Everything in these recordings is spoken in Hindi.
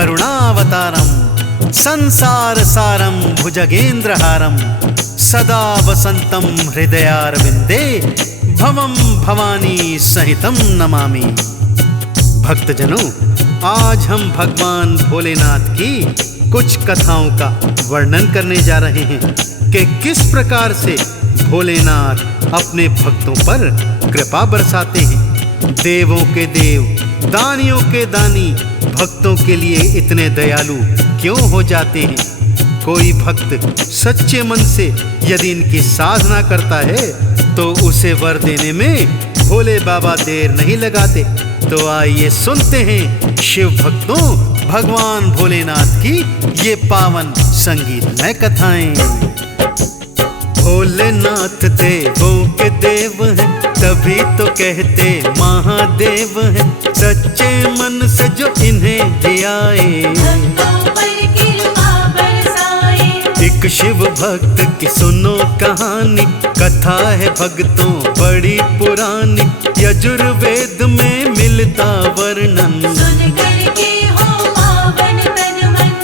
करुणावतारम संसार सारम भुजगेंद्रहारम सदा वसंतम हृदयारविंदे भवम भवानी सहितम नमामि। भक्तजनों, आज हम भगवान भोलेनाथ की कुछ कथाओं का वर्णन करने जा रहे हैं कि किस प्रकार से भोलेनाथ अपने भक्तों पर कृपा बरसाते हैं। देवों के देव, दानियों के दानी भक्तों के लिए इतने दयालु क्यों हो जाते हैं? कोई भक्त सच्चे मन से यदि इनकी साधना करता है तो उसे वर देने में भोले बाबा देर नहीं लगाते। तो आइए सुनते हैं शिव भक्तों भगवान भोलेनाथ की ये पावन संगीतमय कथाएं। भोलेनाथ देवों के देव हैं, तभी तो कहते महादेव हैं। सच्चे मन से जो इन्हें ध्याए, एक शिव भक्त की सुनो कहानी। कथा है भक्तों बड़ी पुरानी, यजुर्वेद में मिलता वर्णन।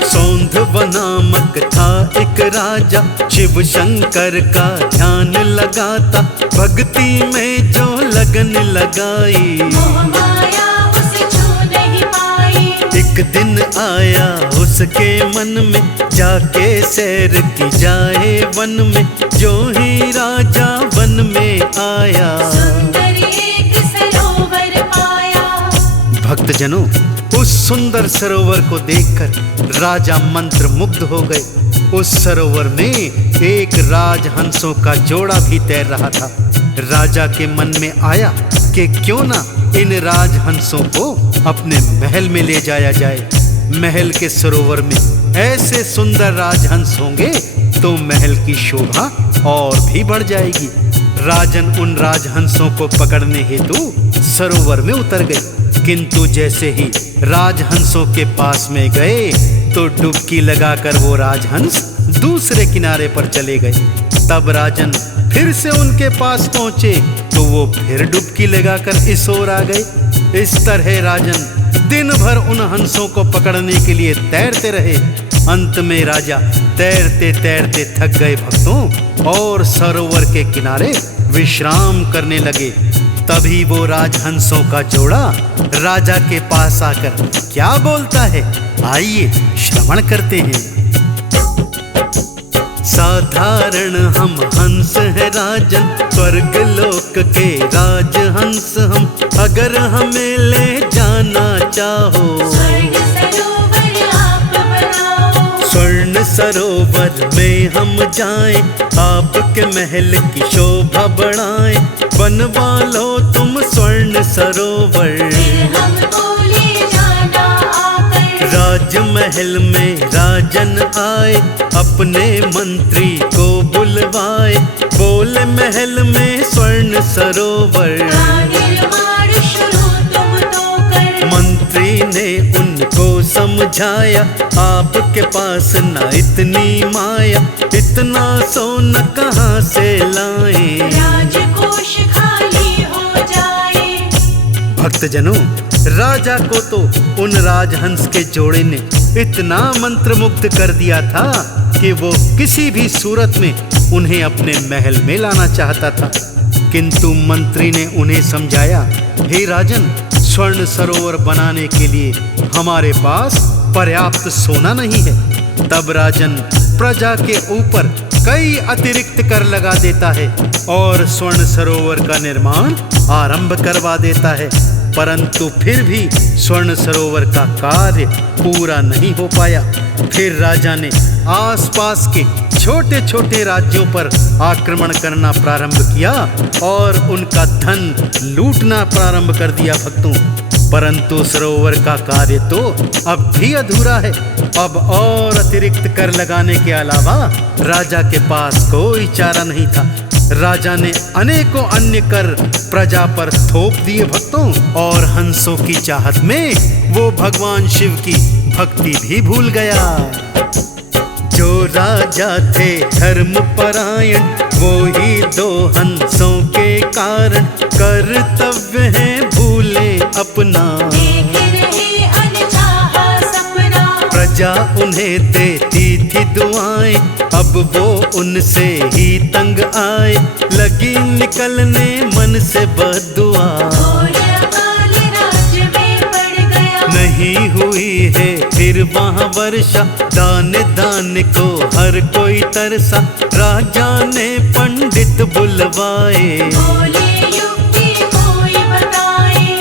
सौंधव नामक था एक राजा, शिव शंकर का ध्यान लगाता। भक्ति में जो लगन लगाई, एक दिन आया उसके मन में, जाके सैर की जाए वन में। जो ही राजा वन में आया, एक सरोवर पाया। भक्तजनों, उस सुंदर सरोवर को देखकर राजा मंत्र मुग्ध हो गए। उस सरोवर में एक राजहंसों का जोड़ा भी तैर रहा था। राजा के मन में आया कि क्यों ना इन राजहंसों को अपने महल में ले जाया जाए। महल के सरोवर में ऐसे सुंदर राजहंस होंगे तो महल की शोभा और भी बढ़ जाएगी। राजन उन राजहंसों को पकड़ने हेतु सरोवर में उतर गए, किंतु जैसे ही राजहंसों के पास में गए तो डुबकी लगाकर वो राजहंस दूसरे किनारे पर चले गए। तब राजन फिर से उनके पास पहुंचे तो वो फिर डुबकी लगाकर इस ओर आ गए। इस तरह राजन दिन भर उन हंसों को पकड़ने के लिए तैरते रहे। अंत में राजा तैरते तैरते थक गए भक्तों, और सरोवर के किनारे विश्राम करने लगे। तभी वो राजहंसों का जोड़ा राजा के पास आकर क्या बोलता है, आइए श्रवण करते हैं। साधारण हम हंस है राजन, स्वर्ग लोक के राजहंस हम। अगर हमें ले जाना चाहो, स्वर्ण सरोवर में हम जाएं। आपके महल की शोभा बढ़ाएं, बनवा लो तुम स्वर्ण सरोवर। राजमहल में राजन आए, अपने मंत्री को बुलवाए। बोले महल में स्वर्ण सरोवर, मंत्री ने उनको समझाया। आपके पास ना इतनी माया, इतना सोना कहाँ से लाएं, राजकोष खाली हो जाए। भक्तजनों, राजा को तो उन राजहंस के जोड़े ने इतना मंत्रमुग्ध कर दिया था कि वो किसी भी सूरत में उन्हें अपने महल में लाना चाहता था। किंतु मंत्री ने उन्हें समझाया, हे राजन, स्वर्ण सरोवर बनाने के लिए हमारे पास पर्याप्त सोना नहीं है। तब राजन प्रजा के ऊपर कई अतिरिक्त कर लगा देता है और स्वर्ण सरोवर का निर्माण आरंभ करवा देता है, परंतु फिर भी स्वर्ण सरोवर का कार्य पूरा नहीं हो पाया। फिर राजा ने आसपास के छोटे छोटे राज्यों पर आक्रमण करना प्रारंभ किया और उनका धन लूटना प्रारंभ कर दिया भक्तों। परंतु सरोवर का कार्य तो अब भी अधूरा है। अब और अतिरिक्त कर लगाने के अलावा राजा के पास कोई चारा नहीं था। राजा ने अनेकों अन्य कर प्रजा पर थोप दिए भक्तों, और हंसों की चाहत में वो भगवान शिव की भक्ति भी भूल गया। जो राजा थे धर्मपरायण, वो ही दो हंसों के कारण कर्तव्य है भूले अपना। प्रजा उन्हें देती थी दुआएं, अब वो उनसे ही तंग आए, लगी निकलने मन से बद्दुआ। नहीं हुई है फिर वहाँ वर्षा, दाने दाने को हर कोई तरसा, राजा ने पंडित बुलवाए,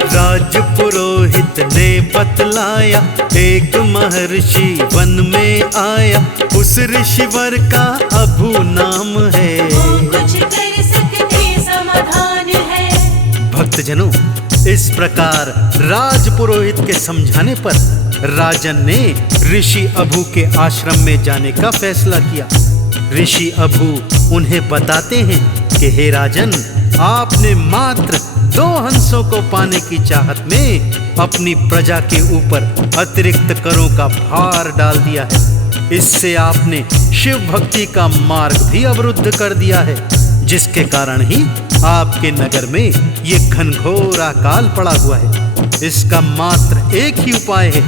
राज पुरोहित ने बतलाया, एक महर्षि वन में आया, उस ऋषिवर का अभू नाम है, वो कुछ कर सकते समाधान है। भक्तजनों, इस प्रकार राज पुरोहित के समझाने पर राजन ने ऋषि अभू के आश्रम में जाने का फैसला किया। ऋषि अभू उन्हें बताते हैं कि हे राजन, आपने मात्र 2 हंसों को पाने की चाहत में अपनी प्रजा के ऊपर अतिरिक्त करों का भार डाल दिया है। इससे आपने शिव भक्ति का मार्ग भी अवरुद्ध कर दिया है, जिसके कारण ही आपके नगर में ये घनघोर अकाल पड़ा हुआ है। इसका मात्र एक ही उपाय है,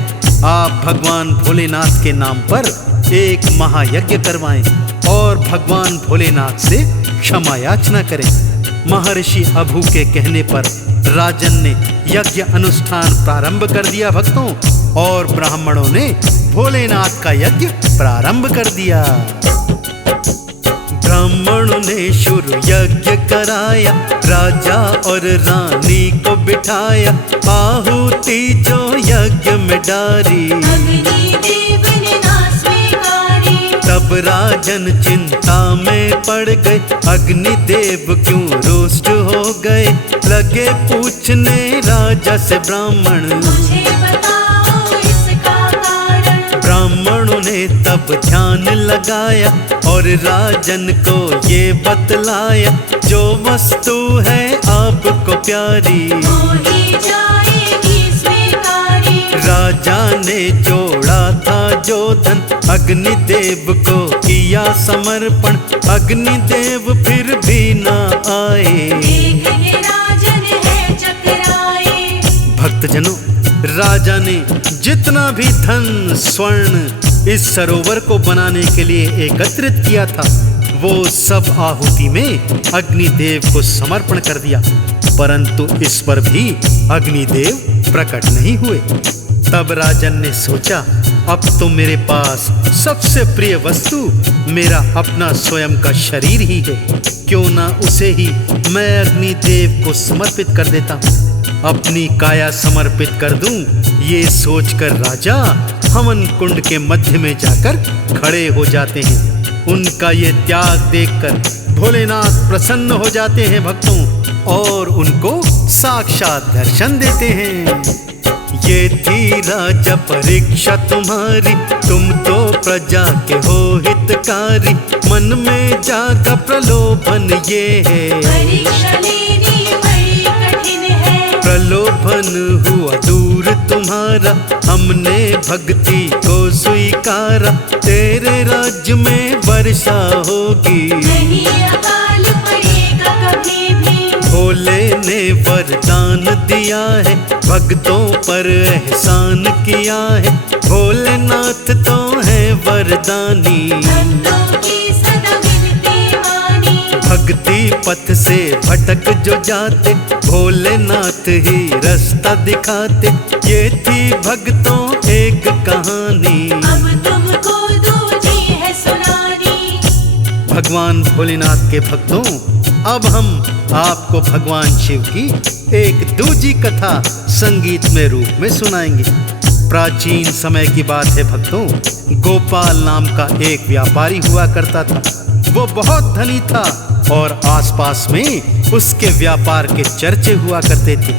आप भगवान भोलेनाथ के नाम पर एक महायज्ञ करवाएं और भगवान भोलेनाथ से क्षमा याचना करें। महर्षि अभू के कहने पर राजन ने यज्ञ अनुष्ठान प्रारंभ कर दिया भक्तों, और ब्राह्मणों ने भोलेनाथ का यज्ञ प्रारंभ कर दिया। ब्राह्मणों ने शुरू यज्ञ कराया, राजा और रानी को बिठाया, आहुति जो यज्ञ में डारी, तब राजन चिंता में पड़ गए, अग्निदेव क्यों रुष्ट हो गए, लगे पूछने राजा से ब्राह्मण, मुझे बताओ इसका कारण। ब्राह्मणों ने तब ध्यान लगाया और राजन को ये बतलाया, जो वस्तु है आपको प्यारी, हो ही जाएगी स्वीकारी। राजा ने जोड़ा था जो धन, अग्निदेव को किया समर्पण, अग्निदेव फिर भी ना आए, राजन है चकराए। भक्तजनों, राजा ने जितना भी धन स्वर्ण इस सरोवर को बनाने के लिए एकत्रित किया था, वो सब आहुति में अग्निदेव को समर्पण कर दिया, परंतु इस पर भी अग्निदेव प्रकट नहीं हुए। तब राजन ने सोचा, अब तो मेरे पास सबसे प्रिय वस्तु मेरा अपना स्वयं का शरीर ही है, क्यों ना उसे ही मैं अग्निदेव को समर्पित कर देता हूँ, अपनी काया समर्पित कर दूं। ये सोचकर राजा हवन कुंड के मध्य में जाकर खड़े हो जाते हैं। उनका ये त्याग देखकर भोलेनाथ प्रसन्न हो जाते हैं भक्तों, और उनको साक्षात दर्शन देते हैं। ये थी राजा परीक्षा तुम्हारी, तुम तो प्रजा के हो हितकारी, मन में जागा प्रलोभन ये है, परीक्षा लेनी बड़ी कठिन है, प्रलोभन हुआ दूर तुम्हारा, हमने भक्ति को स्वीकारा, तेरे राज्य में वर्षा होगी, नहीं अकाल पड़ेगा कभी भी। भोले ने वरदान दिया है, भक्तों पर एहसान किया है, भोलेनाथ तो है वरदानी, भक्तों की सदा विनती मानी, भक्ति पथ से भटक जो जाते, भोलेनाथ ही रास्ता दिखाते। ये थी भक्तों एक कहानी, अब तुमको दूजी है सुनानी। भगवान भोलेनाथ के भक्तों, अब हम आपको भगवान शिव की एक दूजी कथा संगीत में रूप में सुनाएंगे। प्राचीन समय की बात है भक्तों, गोपाल नाम का एक व्यापारी हुआ करता था। वो बहुत धनी था और आसपास में उसके व्यापार के चर्चे हुआ करते थे।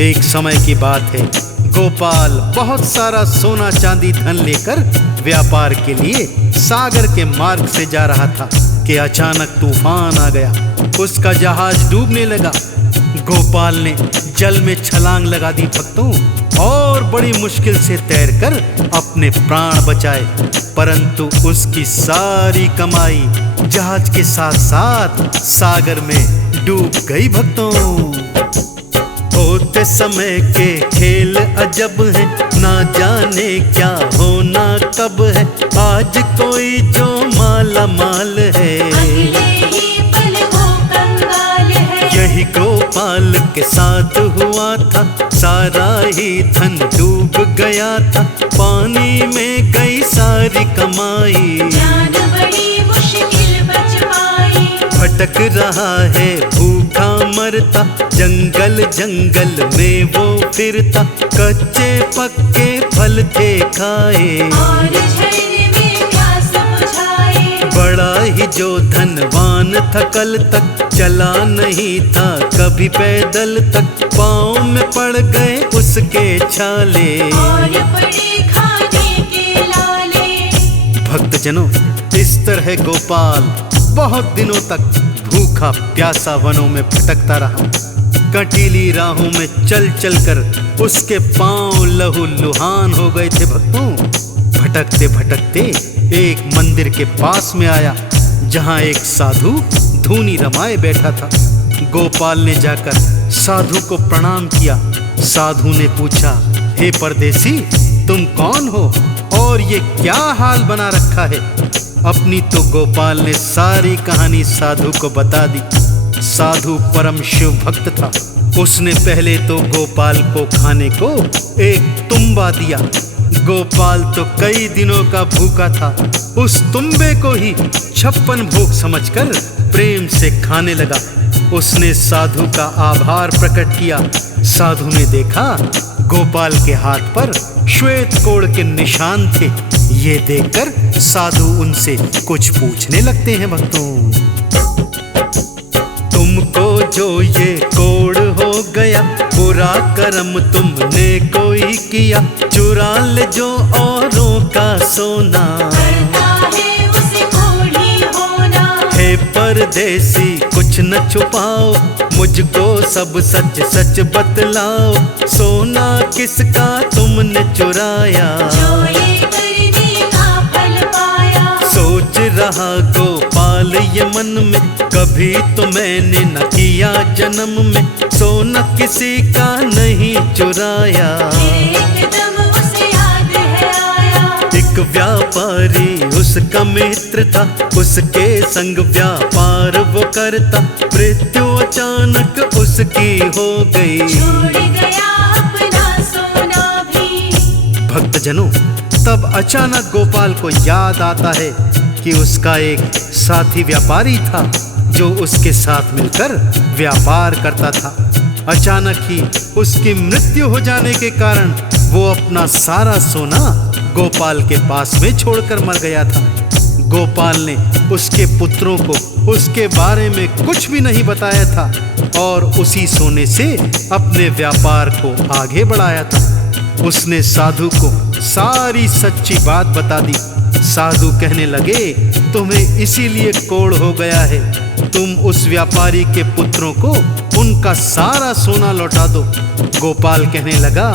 एक समय की बात है, गोपाल बहुत सारा सोना चांदी धन लेकर व्यापार के लिए सागर के मार्ग से जा रहा था कि अचानक तूफान आ गया। उसका जहाज डूबने लगा। गोपाल ने जल में छलांग लगा दी भक्तों, और बड़ी मुश्किल से तैरकर अपने प्राण बचाए, परंतु उसकी सारी कमाई जहाज के साथ साथ सागर में डूब गई भक्तों। होते समय के खेल अजब हैं, ना जाने क्या होना कब है, आज कोई जो माला माल है। अगले ही पल वो कंगाल है। यही गोपाल के साथ हुआ था, सारा ही धन डूब गया था, पानी में गई सारी कमाई। जान बड़ी मुश्किल बच पाई। भटक रहा है भूखा मरता, जंगल जंगल में वो फिरता, कच्चे पक्के फल थे खाए। और झरने में प्यास बुझाए। बड़ा ही जो धनवान था कल तक, चला नहीं था कभी पैदल तक, पाँव में पड़ गए उसके छाले। और पड़े खाने के लाले। भक्तजनों, इस तरह गोपाल बहुत दिनों तक भूखा प्यासा वनों में भटकता रहा। कटीली राहों में चल चल कर उसके पांव लहू लुहान हो गए थे। भक्तों, भटकते भटकते एक मंदिर के पास में आया, जहां एक साधु धूनी रमाए बैठा था। गोपाल ने जाकर साधु को प्रणाम किया। साधु ने पूछा, हे परदेसी, तुम कौन हो और ये क्या हाल बना रखा है? अपनी तो गोपाल ने सारी कहानी साधु को बता दी। साधु परम शिव भक्त था। उसने पहले तो गोपाल को खाने को एक तुम्बा दिया। गोपाल तो कई दिनों का भूखा था। उस तुम्बे को ही 56 भोग समझकर प्रेम से खाने लगा। उसने साधु का आभार प्रकट किया। साधु ने देखा गोपाल के हाथ पर श्वेत कोड़ के निशान थे। ये देखकर साधु उनसे कुछ पूछने लगते हैं। भक्तों, तुमको जो ये कोड़ हो गया, बुरा कर्म तुमने कोई किया, चुरा ले जो औरों का सोना। करता है उसे कोढ़ी होना। हे परदेसी, कुछ न छुपाओ, मुझको सब सच सच बतलाओ। सोना किसका तुमने चुराया? जो ये करने का फल पाया। सोच रहा गोपाल ये मन में, कभी तो मैंने न किया जन्म में, सोना किसी का नहीं चुराया। एकदम उसे याद है आया। एक व्यापारी उसका मित्र था, उसके संग व्यापार वो करता। मृत्यु अचानक उसकी हो गई। छोड़ गया अपना सोना भी। भक्तजनों, तब अचानक गोपाल को याद आता है कि उसका एक साथी व्यापारी था जो उसके साथ मिलकर व्यापार करता था। अचानक ही उसकी मृत्यु हो जाने के कारण वो अपना सारा सोना गोपाल के पास में छोड़कर मर गया था। गोपाल ने उसके पुत्रों को उसके बारे में कुछ भी नहीं बताया था और उसी सोने से अपने व्यापार को आगे बढ़ाया था। उसने साधु को सारी सच्ची बात बता दी। साधु कहने लगे, तुम्हें इसीलिए कोढ़ हो गया है, तुम उस व्यापारी के पुत्रों को उनका सारा सोना लौटा दो। गोपाल कहने लगा,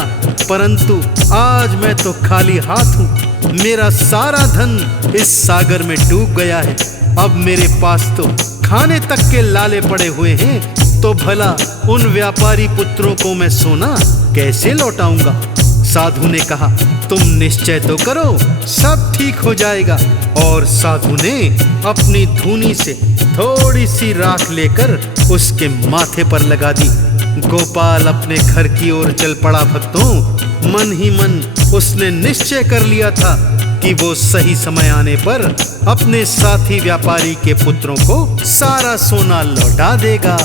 परंतु आज मैं तो खाली हाथ हूँ, मेरा सारा धन इस सागर में डूब गया है। अब मेरे पास तो खाने तक के लाले पड़े हुए हैं, तो भला उन व्यापारी पुत्रों को मैं सोना कैसे लौटाऊंगा? साधु ने कहा, तुम निश्चय तो करो, सब ठीक हो जाएगा। और साधु ने अपनी धूनी से थोड़ी सी राख लेकर उसके माथे पर लगा दी। गोपाल अपने घर की ओर चल पड़ा। भक्तों, मन ही मन उसने निश्चय कर लिया था कि वो सही समय आने पर अपने साथी व्यापारी के पुत्रों को सारा सोना लौटा देगा।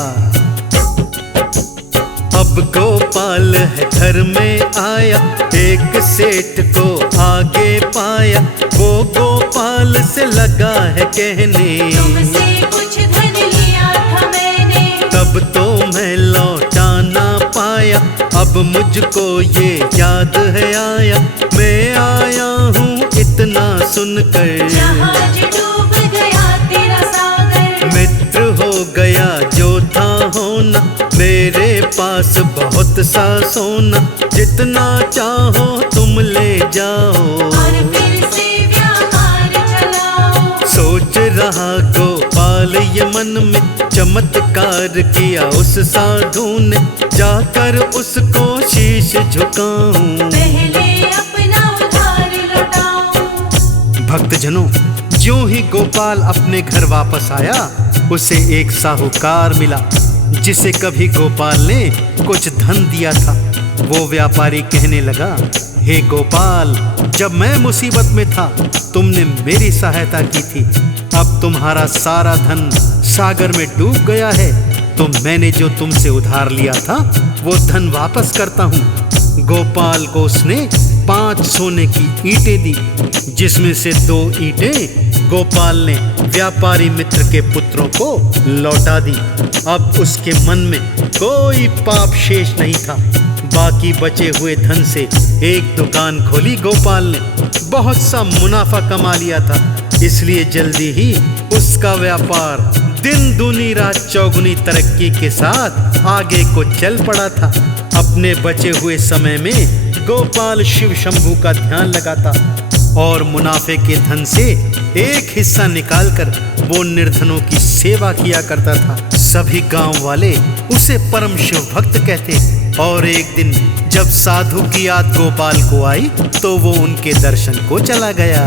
अब गोपाल है घर में आया, एक सेठ को आगे पाया। वो गोपाल से लगा है कहने, तुमसे कुछ धन लिया था मैंने, तब तो मैं लौटा ना पाया। अब मुझको ये याद है आया, मैं आया हूँ इतना सुनकर। जहाज डूब गया तेरा सागर, मित्र हो गया जो था होना, मेरे पास बहुत सा सोना, जितना चाहो तुम ले जाओ। और फिर से व्यापार चलाओ। सोच रहा गोपाल ये मन में, चमत्कार किया उस साधु ने, जाकर उसको शीश झुकाऊं। पहले अपना उधार लौटाऊं। भक्तजनों, ज्यों ही गोपाल अपने घर वापस आया, उसे एक साहूकार मिला जिसे कभी गोपाल ने कुछ धन दिया था। वो व्यापारी कहने लगा, हे गोपाल, जब मैं मुसीबत में था तुमने मेरी सहायता की थी। अब तुम्हारा सारा धन सागर में डूब गया है, तो मैंने जो तुमसे उधार लिया था वो धन वापस करता हूँ। गोपाल को उसने 5 सोने की ईंटें दी, जिसमें से 2 ईंटें गोपाल ने व्यापारी मित्र के पुत्रों को लौटा दी। अब उसके मन में कोई पाप शेष नहीं था। बाकी बचे हुए धन से एक दुकान खोली गोपाल ने। बहुत सा मुनाफा कमा लिया था, इसलिए जल्दी ही उसका व्यापार दिन दूनी रात चौगुनी तरक्की के साथ आगे को चल पड़ा था। अपने बचे हुए समय में गोपाल शिव शंभू का ध्यान लगाता और मुनाफे के धन से एक हिस्सा निकालकर वो निर्धनों की सेवा किया करता था। सभी गांव वाले उसे परम शिव भक्त कहते। और एक दिन जब साधु की याद गोपाल को आई तो वो उनके दर्शन को चला गया।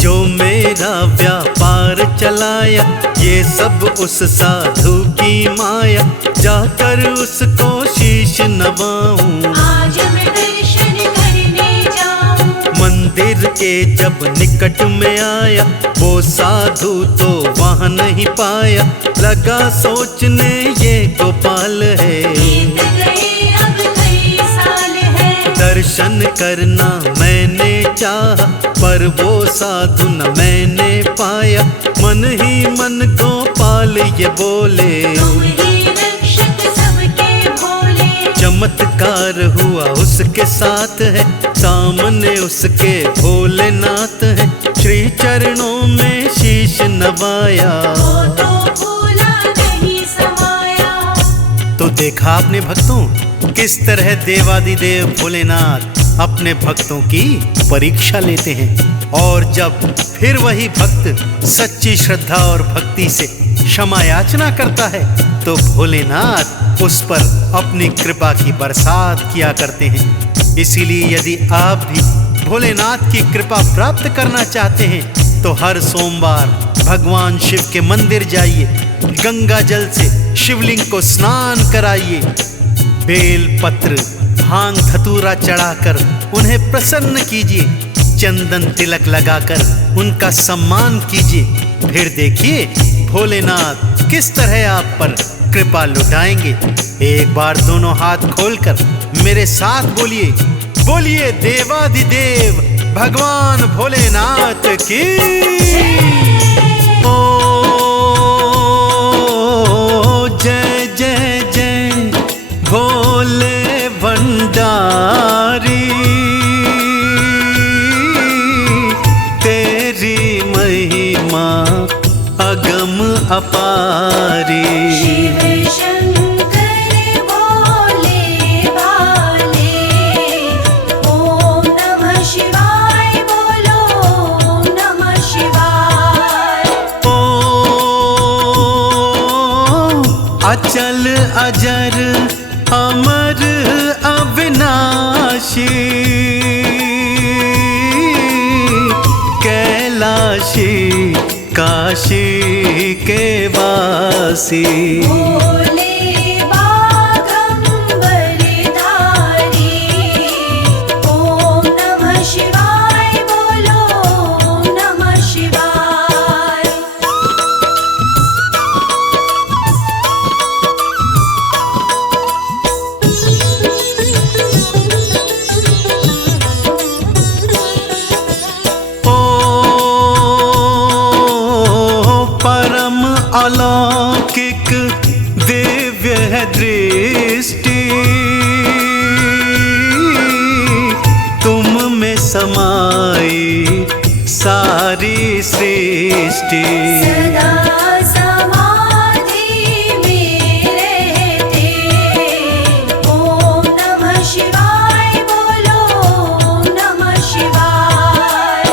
जो मेरा व्यापार चलाया, ये सब उस साधु की माया, जाकर उसको शीश नवाऊं, आज मैं दर्शन करने जाऊं। मंदिर के जब निकट में आया, वो साधु तो वहाँ नहीं पाया। लगा सोचने ये गोपाल है, बीत गए अब कई साल है। दर्शन करना मैंने चाहा, पर वो साधु न मैंने पाया। मन ही मन गोपाल ये बोले, तुम ही रक्षक सबके भोले। चमत्कार हुआ उसके साथ है, सामने उसके भोलेनाथ है। श्री चरणों में शीश नवाया, वो तो भूला नहीं समाया। तो देखा आपने भक्तों, किस तरह देवादिदेव भोलेनाथ अपने भक्तों की परीक्षा लेते हैं। और जब फिर वही भक्त सच्ची श्रद्धा और भक्ति से क्षमा याचना करता है, तो भोलेनाथ उस पर अपनी कृपा की बरसात किया करते हैं। इसीलिए यदि आप भी भोलेनाथ की कृपा प्राप्त करना चाहते हैं, तो हर सोमवार भगवान शिव के मंदिर जाइए, गंगा जल से शिवलिंग को स्नान कराइए, बेल पत्र भांग धतूरा चढ़ाकर उन्हें प्रसन्न कीजिए, चंदन तिलक लगाकर उनका सम्मान कीजिए। फिर देखिए भोलेनाथ किस तरह आप पर कृपा लुटाएंगे। एक बार दोनों हाथ खोलकर मेरे साथ बोलिए, बोलिए देवादिदेव भगवान भोलेनाथ की। ओ जय जय जय भोले भंडारी, तेरी महिमा अगम अपारी। शिव शंकर भोले भाले, ओम नमः शिवाय बोलो, ओम नमः शिवाय। अचल अजर अमर अविनाशी, कैलाशी काशी के वासी। भोले बागंबर धारी, ओम नमः शिवाय बोलो, ओम नमः शिवाय। परम अलौकिक दिव्य है दृष्टि, तुम में समाई सारी सृष्टि। सदा समाधि में रहते, ओम नमः शिवाय बोलो, ओम नमः शिवाय।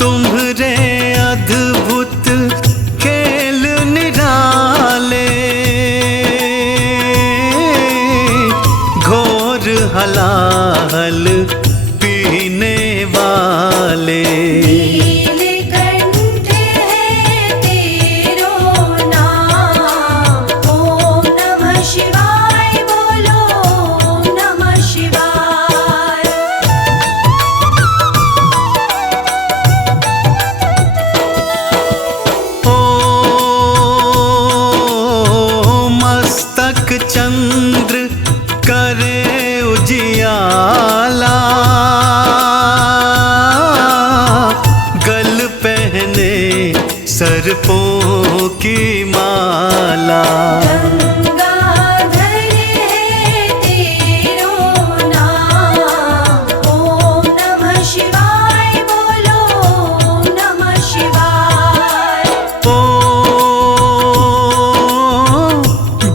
तुम्हारे अद्भुत खेल निराले, घोर हलाहल पीने वाले। नीलकंठ है तेरो नाम, ओम नमः शिवाय बोलो, ओम नमः शिवाय। ओ मस्तक चंद्र करे उजियाला, गल पहने सर्पों की माला। गंगाधर है तेरो नाम, ओम नमः शिवाय बोलो, ओम नमः शिवाय। ओ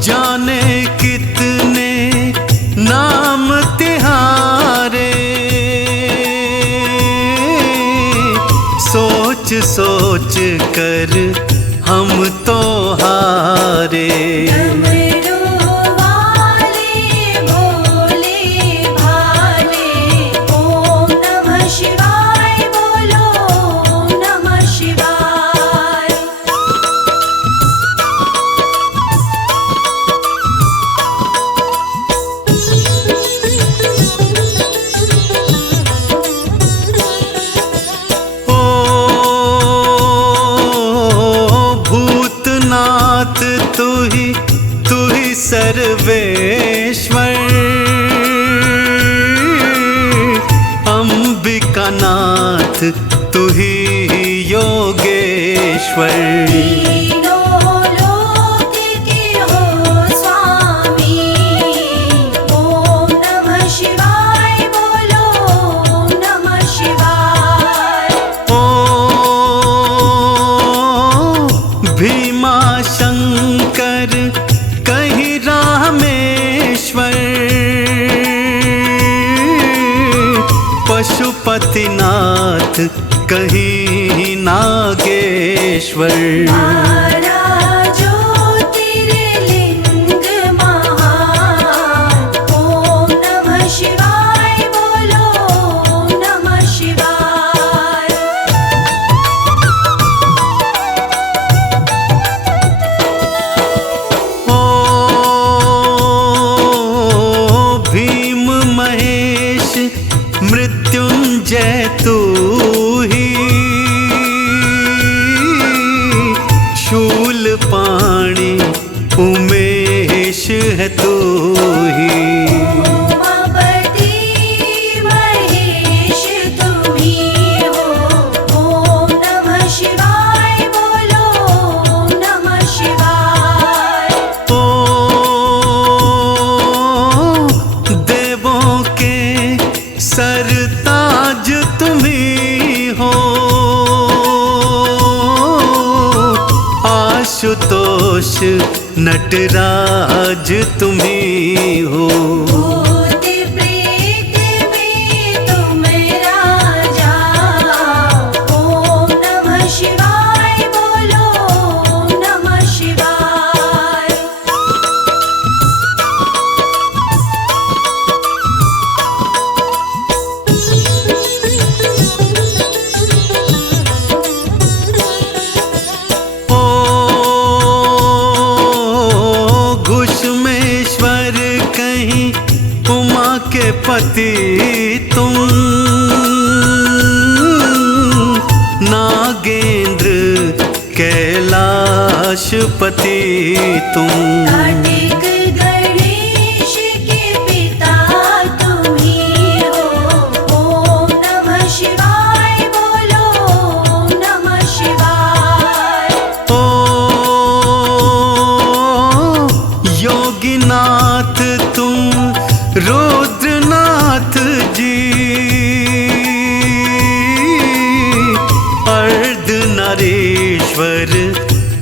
जाने कितने नाम तिहारे, सोच सोच कर हम तो हारे। डमरू वाले भोले भाले, ओम नमः शिवाय बोलो, ओम नमः शिवाय। ओ भूतनाथ तू ही सर्वेश्वर, अंबिकानाथ तू ही योगेश्वर। तीनों लोक के हो स्वामी, ओम नमः शिवाय बोलो, ओम नमः शिवाय। ओ भीमा शंकर कहीं रामेश्वर, पशुपतिनाथ कहीं नागेश्वर। 12 ज्योतिर्लिंग महान, ओम नमः शिवाय बोलो, ओम नमः शिवाय। ओ भीम महेश मृत्युंजय तू ही, शूलपाणि उमेश है तू ही। उमापति महेश तुम ही हो, ओम नमः शिवाय बोलो, ओम नमः शिवाय। ओ देवों के सरताज तुम्ही हो, आशुतोष नटराज तुम्ही हो। भूत प्रेत में तुम राजा, ओम नमः शिवाय बोलो, ओम नमः शिवाय। ओ घुष्मेश्वर कहीं उमा के पति तुम, नागेंद्र कैलाशपति तुम। कार्तिक गणेश के पिता तुम ही हो, ओम नमः शिवाय बोलो, ओम नमः शिवाय। ओ योगीनाथ तुम रुद्रनाथ जी, अर्धनारीश्वर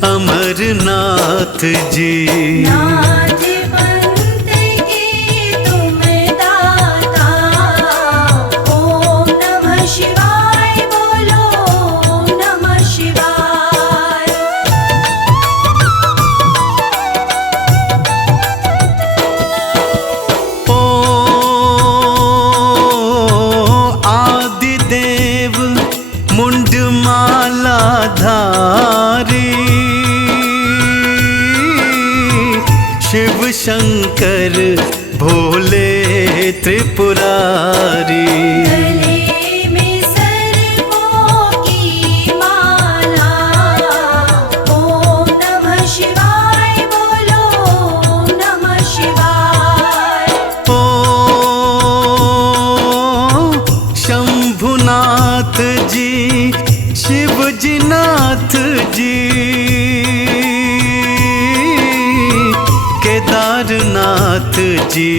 अमरनाथ जी। नाथ पंथ के तुम दाता, ओम नमः शिवाय बोलो, ओम नमः शिवाय। ओ 12 ज्योतिर्लिंग महान, ओम नमः शिवाय बोलो, ओम नमः शिवाय। ओ भीमा शंकर कहीं रामेश्वर, पशुपतिनाथ कहीं नागेश्वर, पशुपतिनाथ कहीं नागेश्वर। ओ त्रिपुरारी। गले में सर्पों की माला, ओम नमः शिवाय बोलो, ओम नमः शिवाय। ओ शंभुनाथ जी, शिव जी नाथ जी, केदारनाथ जी,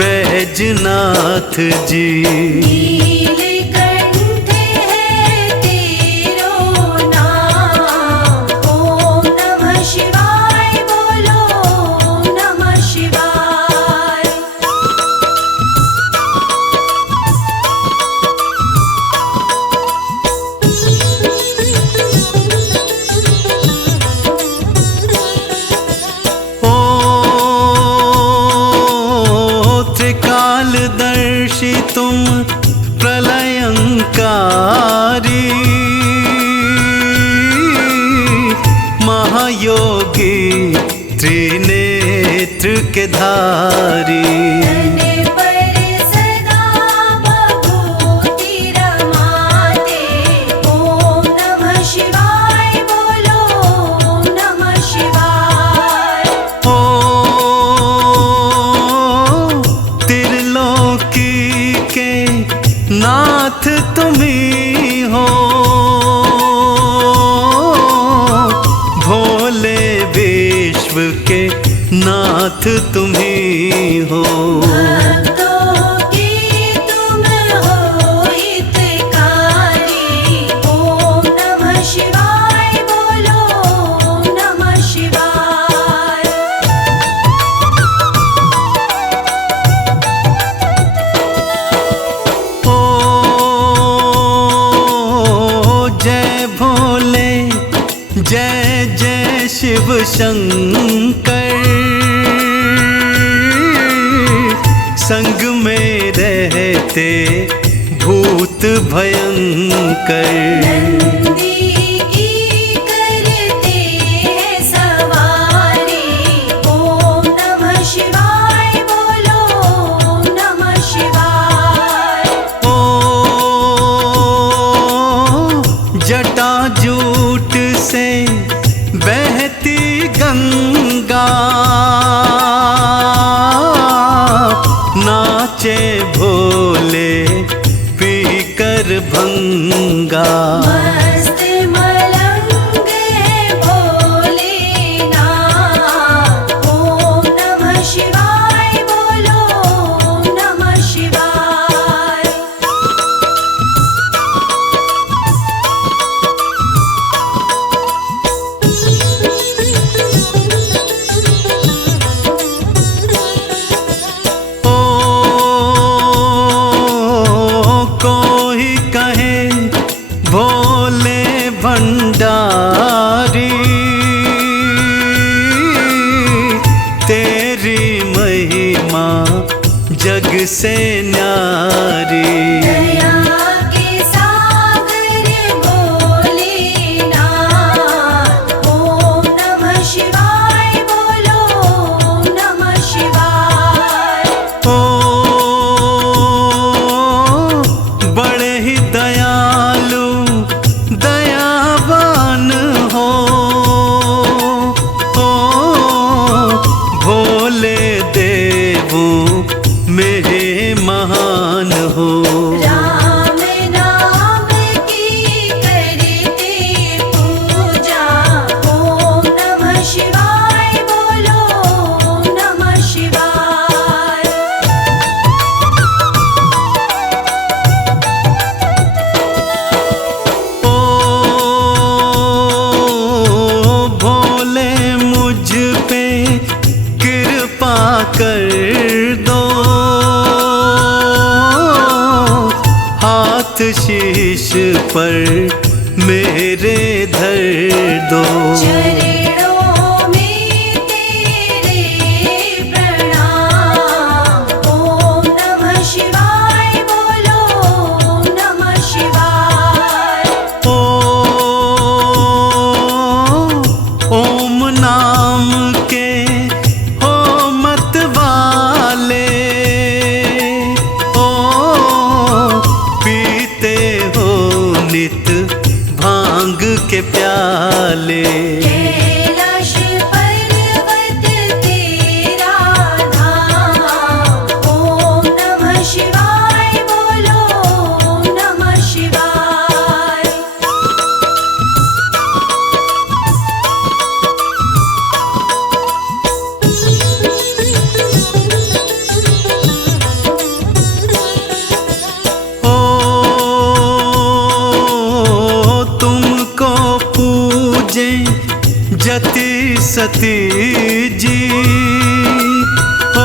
बैजनाथ जी। नीलकंठ है तेरो नाम, ओम नमः शिवाय बोलो, ओम नमः शिवाय। त्रिकालदर्शी तुम प्रलयंकारी, महायोगी त्रिनेत्र के धारी। तन पर सदा भभूति रमाते, ओम नमः शिवाय बोलो, ओम नमः शिवाय। ओ त्रिलोकी के नाथ तुम्ही हो, भोले विश्व के नाथ तुम्ही हो। भक्तों की तुम हो हितकारी, ओम नमः शिवाय बोलो, ओम नमः शिवाय। ओ जय भोले, जय जय शिव शंकर, संग में रहते भूत भयंकर। नंदी की करते हैं सवारी, ओम नमः शिवाय बोलो, ओम नमः शिवाय। ओ जटाजूट से बहती गंगा, नाचे भोले पीकर भंगा। मस्त मलंग है भोलेनाथ, ओम नमः शिवाय बोलो, ओम नमः शिवाय। ओ कोई कहे भोले भंडारी, तेरी महिमा जग से न्यारी। दया के सागर भोलेनाथ, ओम नमः शिवाय बोलो, ओम नमः शिवाय। ओ बड़े ही दयालु दयावान हो, ओ भोले देवों मेरे महान हो। राम नाम की करते पूजा, ओम नमः शिवाय बोलो, ओम नमः शिवाय। ओ भोले मुझ पे कृपा कर दो, हाथ शीश पर मेरे धर दो। चरणों में तेरे प्रणाम, ओम नमः शिवाय बोलो, ओम नमः शिवाय। ओ ओम नाम के हो मत वाले, प्याले। कैलाश पर्वत तेरा धाम, ओम नमः शिवाय बोलो, ओम नमः शिवाय। ओ तुमको पूजे जति सती जी, ओ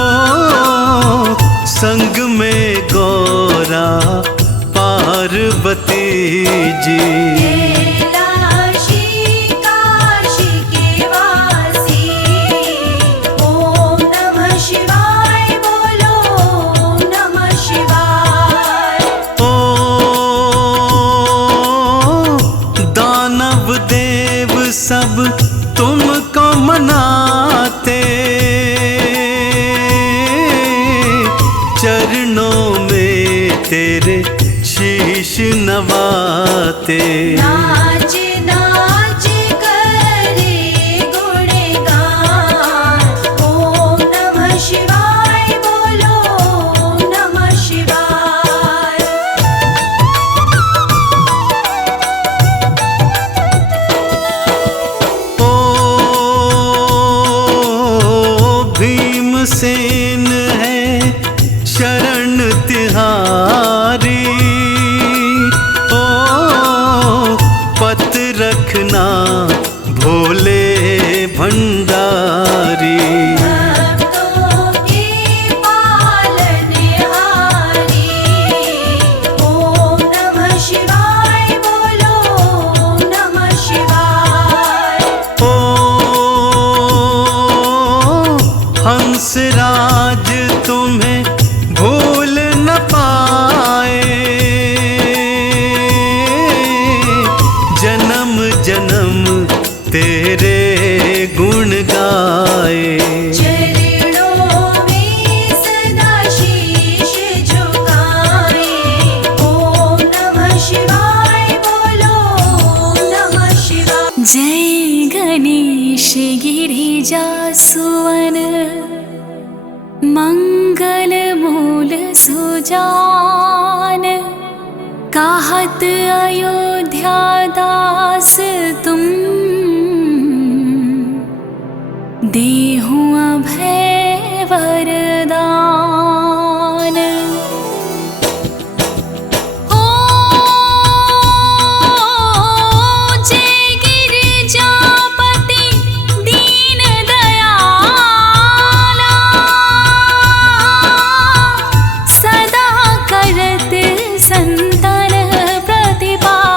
संग में गौरा पार्वती जी। कैलाशी काशी के वासी, ओम नमः शिवाय बोलो, ओम नमः शिवाय। ओ दानव देव सब तुमको मनाते, चरणों में तेरे शीश नवाते। नाच नाच करे गुणगान, ओम नमः शिवाय बोलो, ओम नमः शिवाय। ओ भीमसेन है शरण तिहारी, ओ पत रखना भोले भंडारी। भक्तों के पालनहारी, ओम नमः शिवाय बोलो, ओम नमः शिवाय। ओ हंसराज तुम्हें भूल न पाए, जन्म जन्म तेरे गुण गाए। चरणों में सदा शीश झुकाए, ओम नमः शिवाय बोलो, ओम नमः शिवाय। जय गणेश गिरिजा सुवन, मंगल मूल सुजान। कहत अयोध्या दास तुम, देहु अभय वरदान। ओ जय गिरिजापति दीन दयाला, सदा करत संतन प्रतिपाला।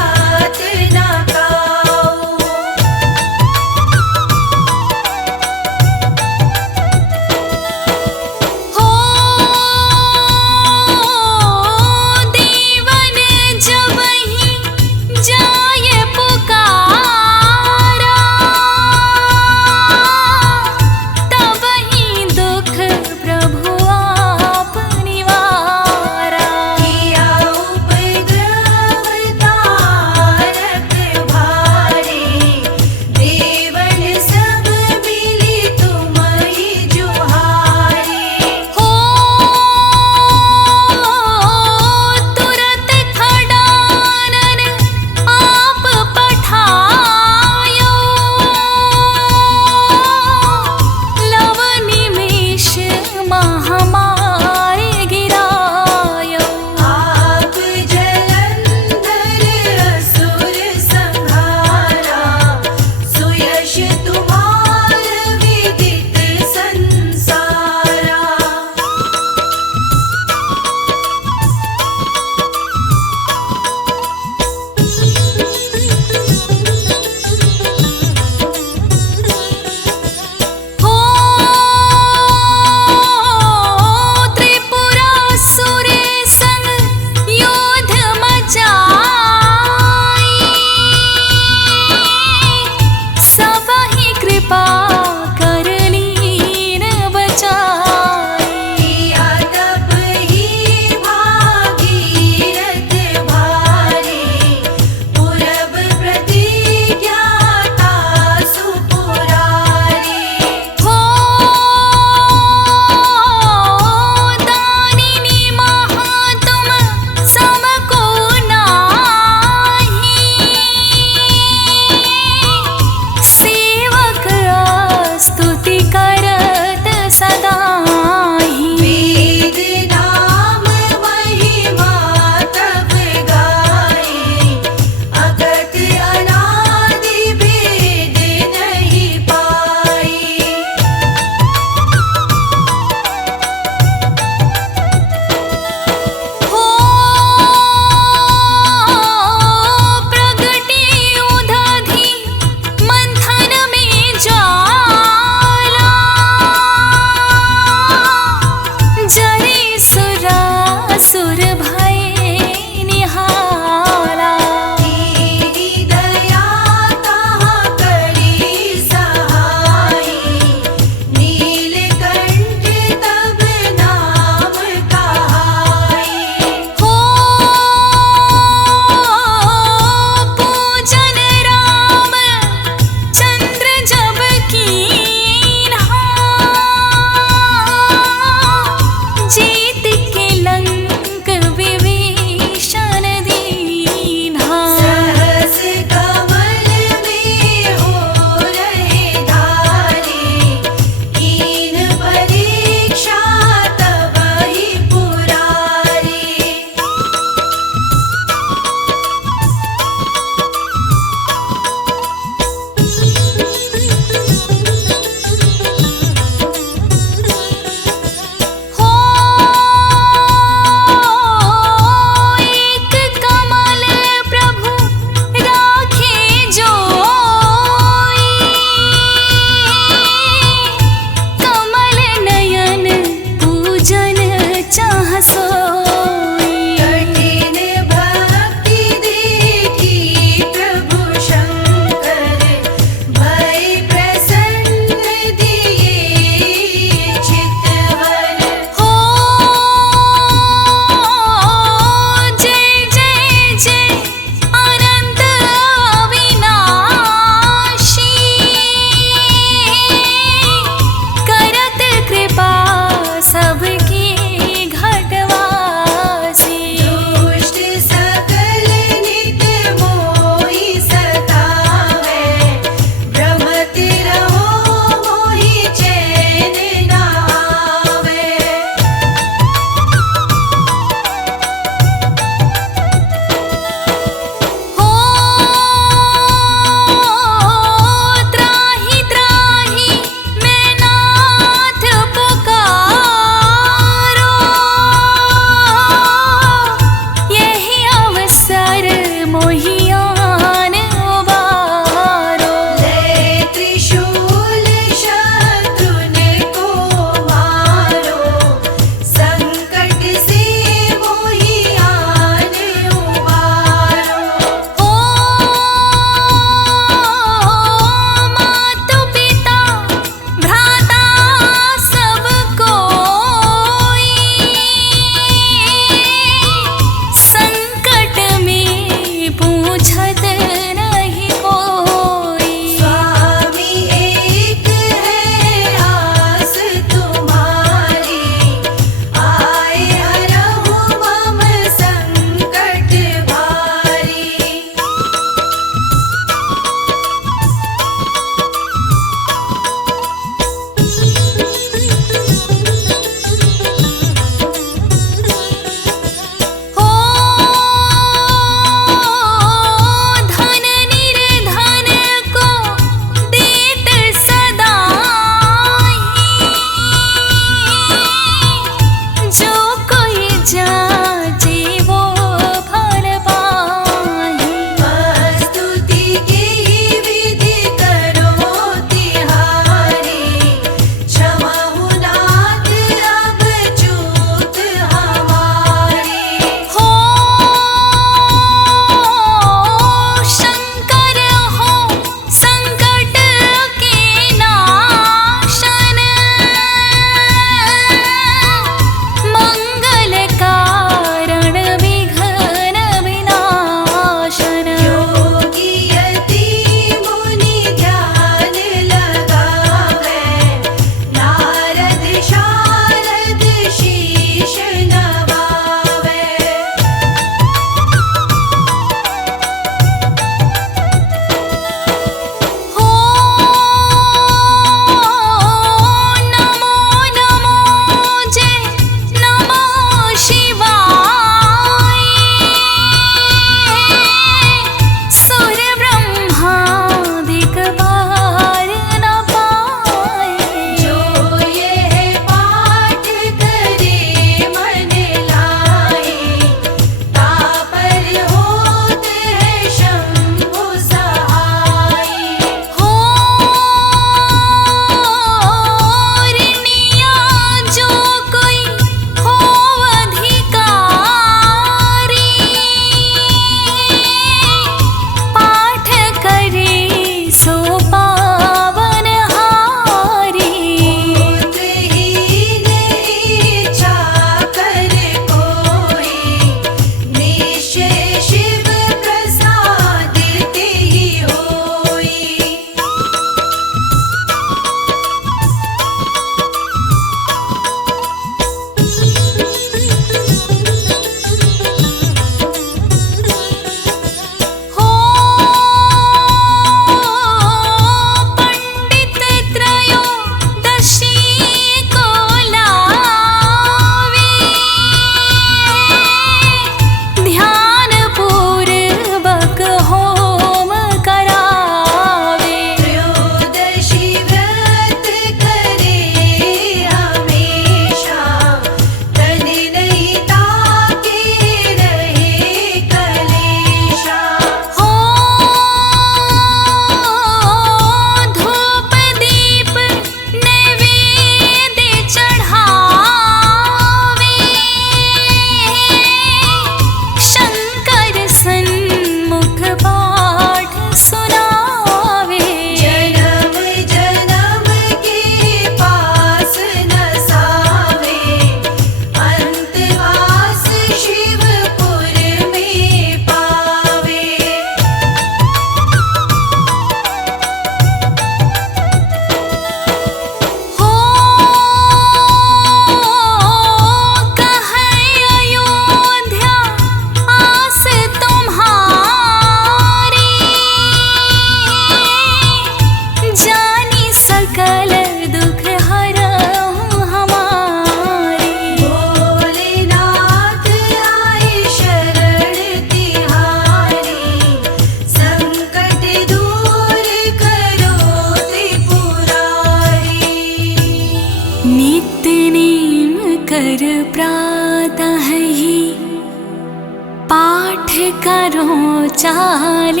करो चालीसा,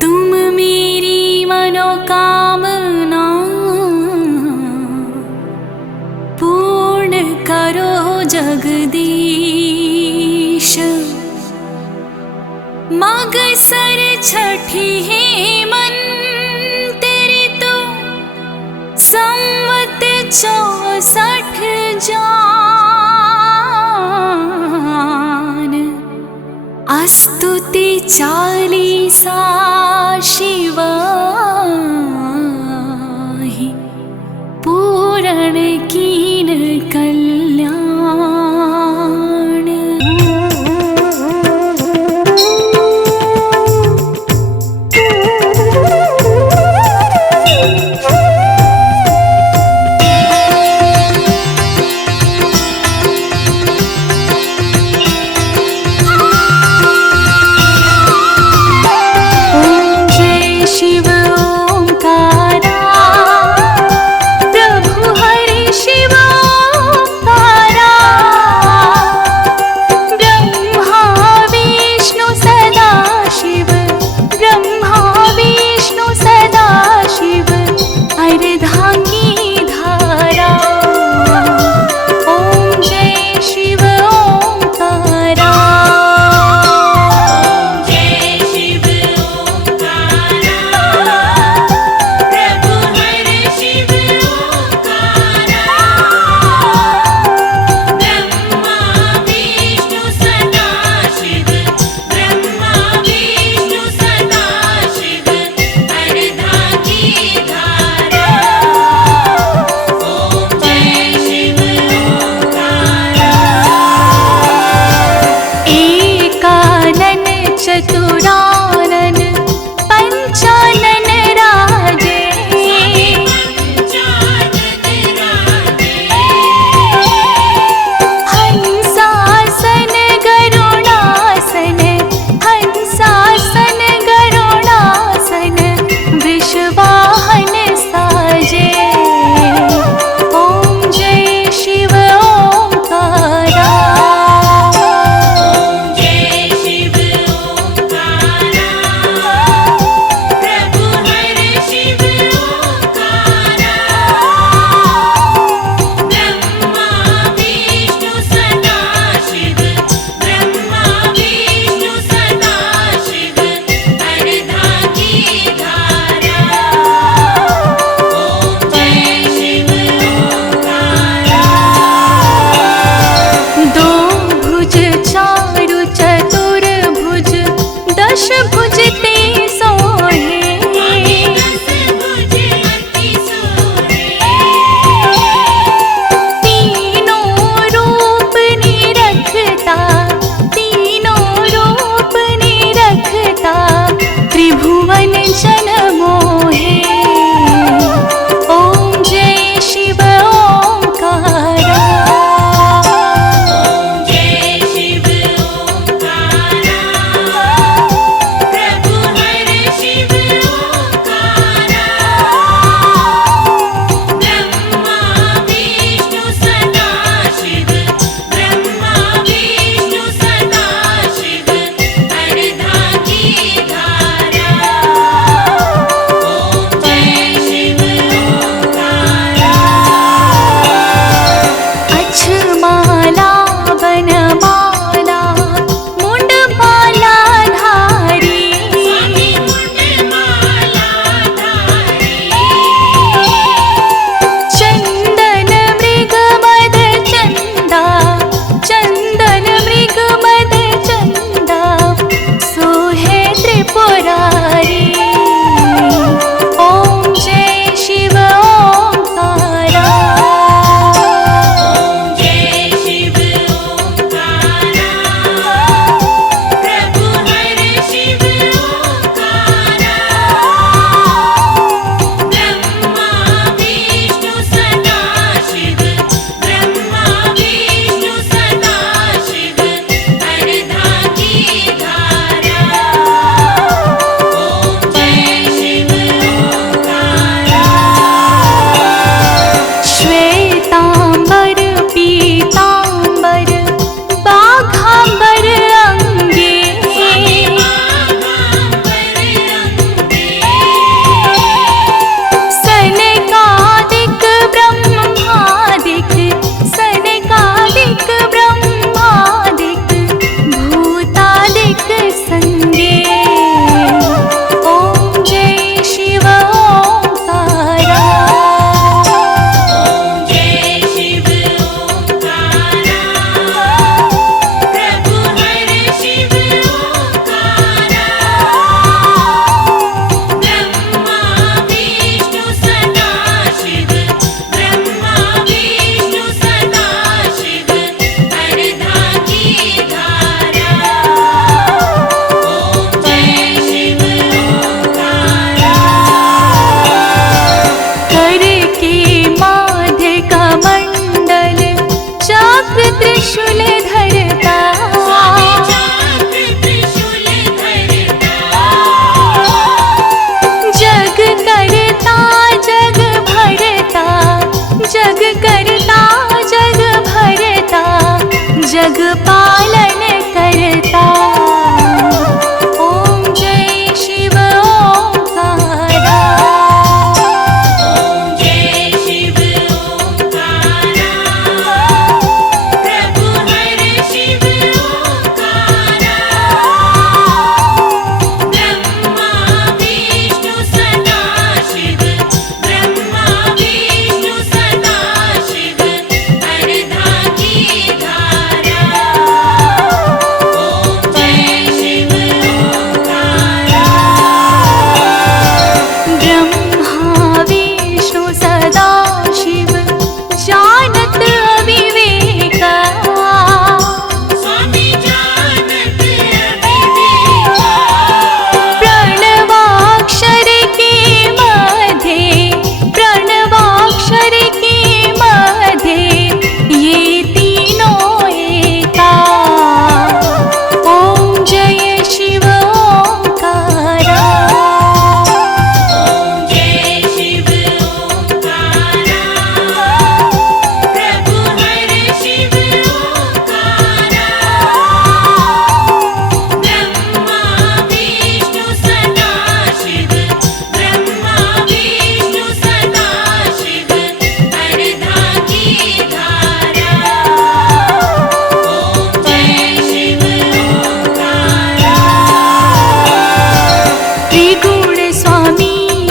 तुम मेरी मनोकामना पूर्ण करो जगदीश। मगसर छठी हेमंत ऋतु संवत 64 जान, स्तुति चालीसा शिवाहि पूरण कीन कल्याण।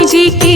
जी के